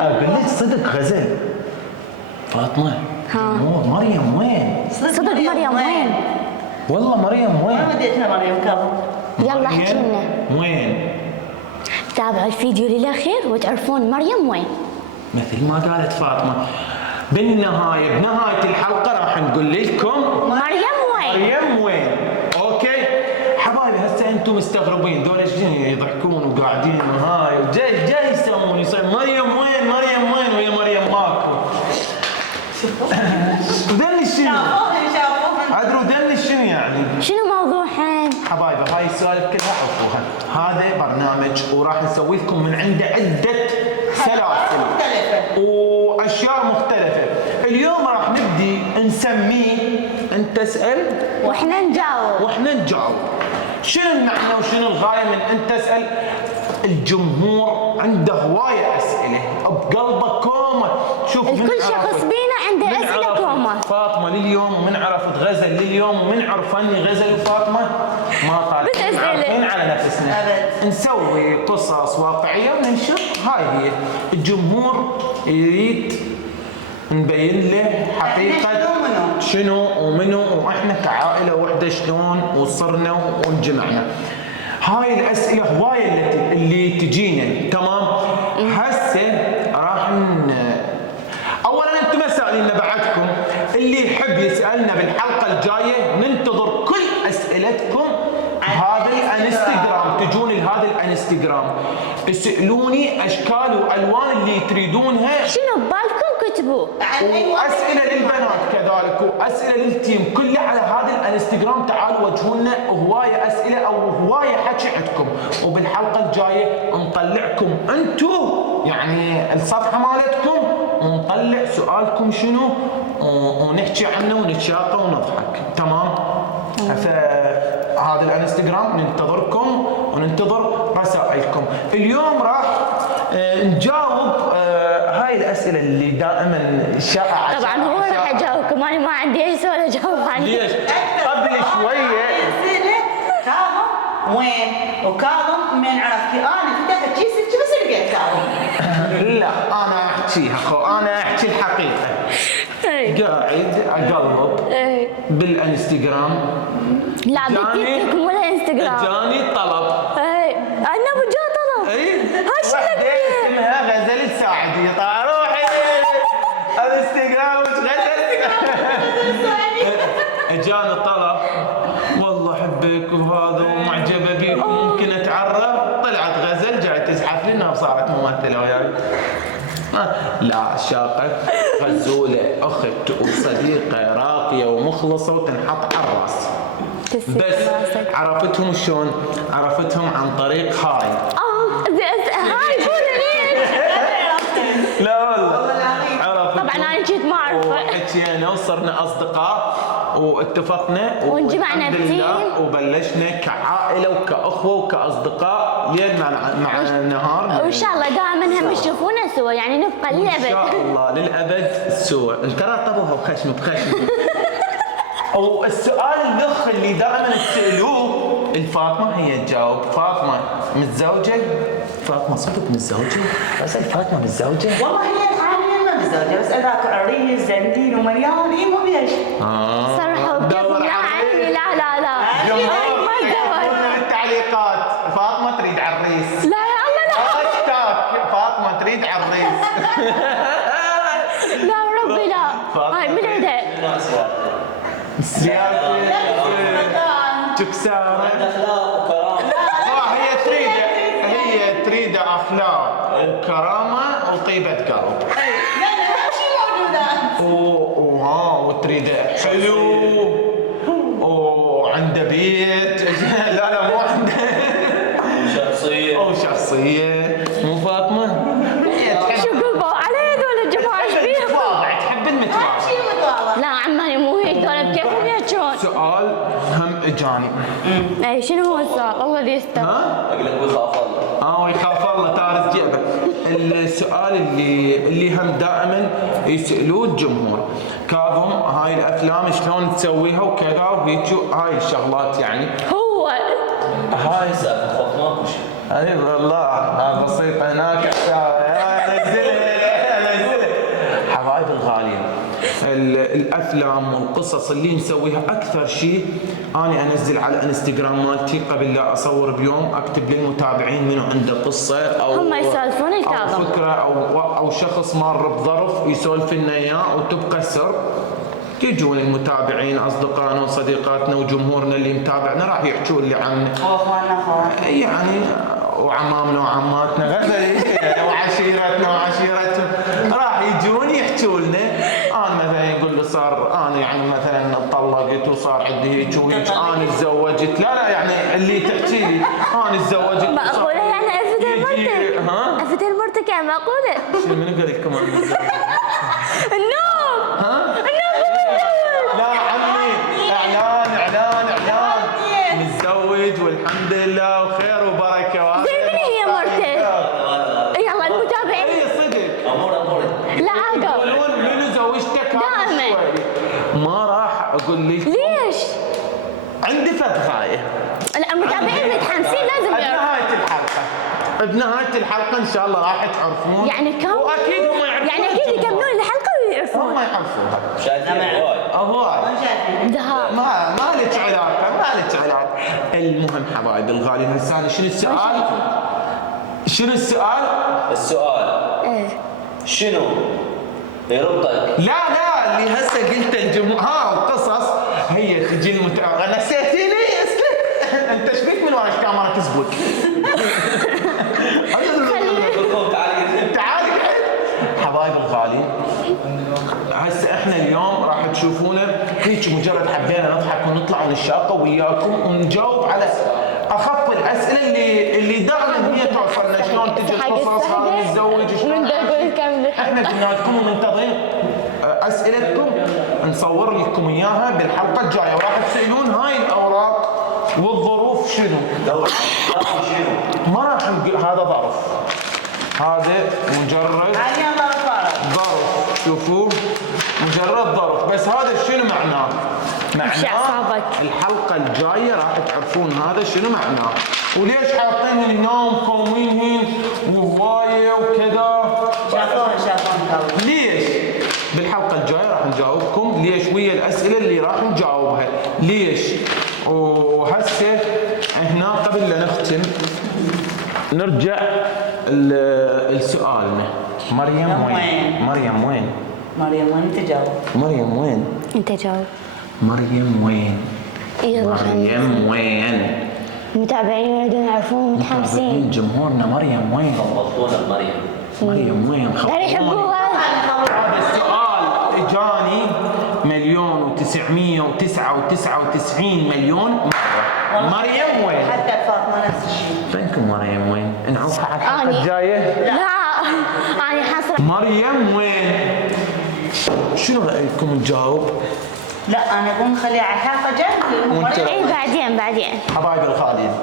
اقول لك صدق غزل فاطمه. مريم وين؟ صدق مريم وين؟ والله مريم وين؟ ما وديتها مريم كم. يلا احكي لنا. وين؟ تابعوا الفيديو للأخير وتعرفون مريم وين. مثل ما قالت فاطمه بالنهايه بنهايه الحلقه راح نقول لكم مريم وين؟ مريم وين؟ اوكي حبايبي هسه انتم مستغربين ذول ايش يضحكون وقاعدين وهاي جاي يسوون مريم وين؟ مريم وين؟ ويا مريم ماكو. ودني شنو؟ شافوهن ادري ودني شنو يعني؟ شنو موضوعهن؟ حبايبي هاي السوالف كلها عرفوها، هذا برنامج وراح نسوي لكم من عنده عده سلاسل واشياء مختلفه. اليوم راح نبدي نسميه انت اسال واحنا نجاوب. شنو المعنى وشنو الغايه من انت اسال؟ الجمهور عنده هوايه اسئله بقلبه كومه. شوف كل شخص بينا عنده اسئله كومه. فاطمه لليوم ومن عرفت غزل لليوم ومن عرفني غزل وفاطمه ما طالعين عارفين على نفسنا أبد. نسوي قصص واقعيه وننشر. هاي هي الجمهور يريد نبين له حقيقه شنو ومنو واحنا كعائله وحده شلون وصرنا وانجمعنا. هاي الاسئله هوايه اللي تجينا تمام. هسه راح اولا انتم ما سالينا بعدكم، اللي يحب يسالنا بالحلقه الجايه ننتظر كل اسئلتكم بهذا الانستغرام. تجون لهذا الانستغرام اسالوني اشكال والوان اللي تريدونها. شنو ببالكم كتبوا. واسئله للبنات كذلك واسئله للتيم كله على هذا الانستغرام. تعالوا وجهونا هوايه اسئله او هوايه حكي عندكم، وبالحلقه الجايه نطلعكم انتم يعني الصفحه مالتكم ونطلع سؤالكم شنو ونحكي عنه ونتشاطى ونضحك. تمام؟ فهذا الانستغرام ننتظركم وننتظر رسائلكم. اليوم راح نجاوب هاي الاسئله اللي دائما شائعه. طبعا هو راح يجاوبكم، انا ما عندي اي سؤال اجاوب عنه. ليش؟ قبل شويه كاظم وين؟ وكاظم من عرفتي انا فتحت شي سكتي بس لقيت كاظم. لا انا احكيها انا احكي الحقيقه. قاعد اقلب بالانستغرام لا بالتيك توك ولا انستغرام. جاني طلب. انا بجا طلب. هاش وحده اسمها غزل الساعدي. طيب روحي انستغرام غزل. اجاني طلب والله احبك وهذا ومعجبه بيك ممكن اتعرف. طلعت غزل جاي تزحف لي انها صارت ممثله وياي. لا شاقة غزولة أخت وصديقة راقية ومخلصة وتنحط على الراس. بس عرفتهم شلون؟ عرفتهم عن طريق هاي. هاي قولوا ليش؟ لا والله عرفتهم. طبعا انا جيت ما اعرفه. وحكينا وصرنا أصدقاء واتفقنا وانجمعنا بتيم وبلشنا كعائلة وكأخوة وكأصدقاء لين مع النهار. وان شاء الله دائما هم يشوفونا سوا يعني نبقى للابد. ان شاء الله للابد سوا. ترى طبوها وخشم بخشم. والسؤال الاخ اللي دائما تسالوه الفاطمه هي تجاوب. فاطمه متزوجه؟ فاطمه صدق متزوجه؟ اسال فاطمه متزوجه؟ والله هي حاليا ما متزوجه بس ذاك عريس زندين ومليان اي مو بيش. صرحوا بكيفهم. لا عيني لا جمهور التعليقات فاطمه تريد عريس. لا يا الله لا. هاشتاج فاطمه تريد عريس. لا وربي لا. هاي من عندها؟ سياسة تكسارة هي تريد أخلاق وكرامة وطيبة قلب. لا شيء موجودات. وتريد حلو وعنده بيت. لا مو عنده شخصية مو فاطمة. شو قلبوا على هذول الجماعة ايش بيهم؟ تحب المتواضع. شيء متواضع. لا عماني مو هيك دول بكيفهم يحجون. سؤال هم اجاني. اي شنو هو السؤال؟ الله اللي يستر. اقول لك ويخاف الله. ويخاف الله تارس جيبه. السؤال اللي هم دائما يسالوه الجمهور كاظم هاي الافلام شلون تسويها وكذا وهيك هاي الشغلات يعني. هو هاي خوف ماكو شيء. اي والله بسيط هناك الافلام والقصص اللي نسويها اكثر شيء انا انزل على الانستغرام مالتي قبل لا اصور بيوم اكتب للمتابعين منو عنده قصه او هم يسولفون او الكاظم. فكره او شخص مر بظرف يسولف لنا اياه وتبقى سر. يجون المتابعين اصدقائنا وصديقاتنا وجمهورنا اللي متابعنا راح يحكون لي عنه واخواننا اخوان. يعني وعمامنا وعماتنا وعشيرتنا وعشيرتهم راح يجون يحكوا لنا. انا مثلا يقول له صار انا يعني مثلا طلقت وصار عندي هيك وهيك انا تزوجت. لا يعني اللي تحكي لي انا تزوجت معقولة يعني افتر مرتك؟ ها؟ افتر مرتك يعني معقولة؟ شو من قال لكم انا متزوج؟ النوم ها؟ النوم لا عمي اعلان متزوج والحمد لله وخير وبركه. زين من هي مرتك؟ يلا المتابعين. اي صدق امور لا عقل. يقولون منو زوجتك هذا دائما. شوي. ما راح اقول لك ليش؟ عندي فتغايه. لا المتابعين متحمسين لازم يعرفوا. بنهايه الحلقه ان شاء الله راح تعرفون. يعني كم؟ واكيد هم يعرفون. يعني اكيد يكملون الحلقة ويعرفون. هم يعرفونها. شايفين هواي. هواي. ما شايفين. دهاء. ما لك علاقه. المهم حبايبي الغاليين هسه أنا شنو السؤال؟ السؤال ايه. شنو يربطك؟ لا اللي هسه قلت الجمهور القصص هي تجي المتابعة. نسيتيني اسكت. انت ايش بيك من ورا الكاميرا تزبط؟ تعال حبايبي الغاليين هسه احنا اليوم راح تشوفونا هيك مجرد حبينا نضحك ونطلع ونتشاقى وياكم ونجاوب على اخف الاسئله اللي دائما هي توصلنا. شلون تجي القصص هذا نتزوج شلون احنا قلنا لكم ومنتظرين اسئلتكم نصور لكم اياها بالحلقه الجايه وراح تسالون هاي الاوراق والظروف شنو؟ ما راح نقول هذا ظرف. هذا مجرد حاليا ظرف. شوفوا مجرد ظرف بس هذا شنو معناه؟ مش أعصابك. الحلقة الجاية راح تعرفون هذا شنو معناه وليش حاطين هنا ومكومينهن وهواية وكذا. شافون قبل. ليش؟ بالحلقة الجاية راح نجاوبكم ليش ويا الأسئلة اللي راح نجاوبها ليش. وهسه هنا قبل لا نختم نرجع لسؤالنا. مريم وين؟ مريم وين انت جاوب؟ مريم وين؟ انت جاوب. مريم وين؟ يلا مريم وين؟ المتابعين يريدون يعرفون متحمسين. جمهورنا مريم وين؟ خبطونا بمريم. مريم وين؟ لا يحبوها. هذا السؤال اجاني 1,999,099 مرة. مريم وين؟ حتى فاطمه نفس الشيء. فينكم مريم وين؟ نعوفها على الحلقة أني. الجاية؟ لا انا حاصرة. مريم وين؟ شنو رأيكم نجاوب؟ لا انا اقول نخليها على الحلقه الجايه. وانت؟ اي بعدين. حبايبي الغاليين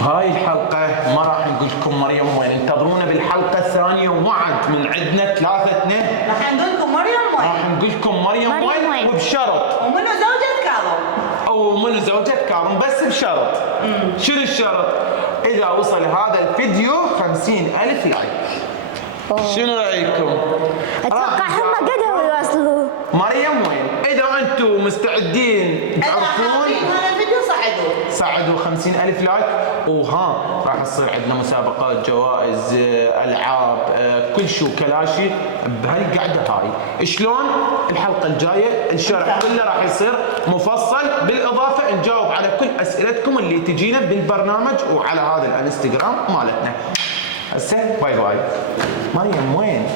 بهاي الحلقة ما راح نقول لكم مريم وين. انتظرونا بالحلقة الثانية ووعد من عندنا ثلاثتنا راح نقول لكم مريم وين. راح نقول لكم مريم وين وبشرط. ومنو زوجة كاظم. او منو زوجة كاظم بس بشرط. شنو الشرط؟ اذا وصل هذا الفيديو 50,000 لايك. شنو رايكم؟ اتوقع هم قدروا يوصلوا. مريم وين؟ اذا انتم مستعدين تعرفون هذا الفيديو صعدوا 50,000 لايك وها راح تصير عندنا مسابقات جوائز العاب كل شيء كلاشي بهالقعده هاي. شلون؟ الحلقه الجايه الشرح كله راح يصير مفصل بالاضافه نجاوب على كل اسئلتكم اللي تجينا بالبرنامج وعلى هذا الانستغرام مالتنا. هسه باي باي. مريم وين؟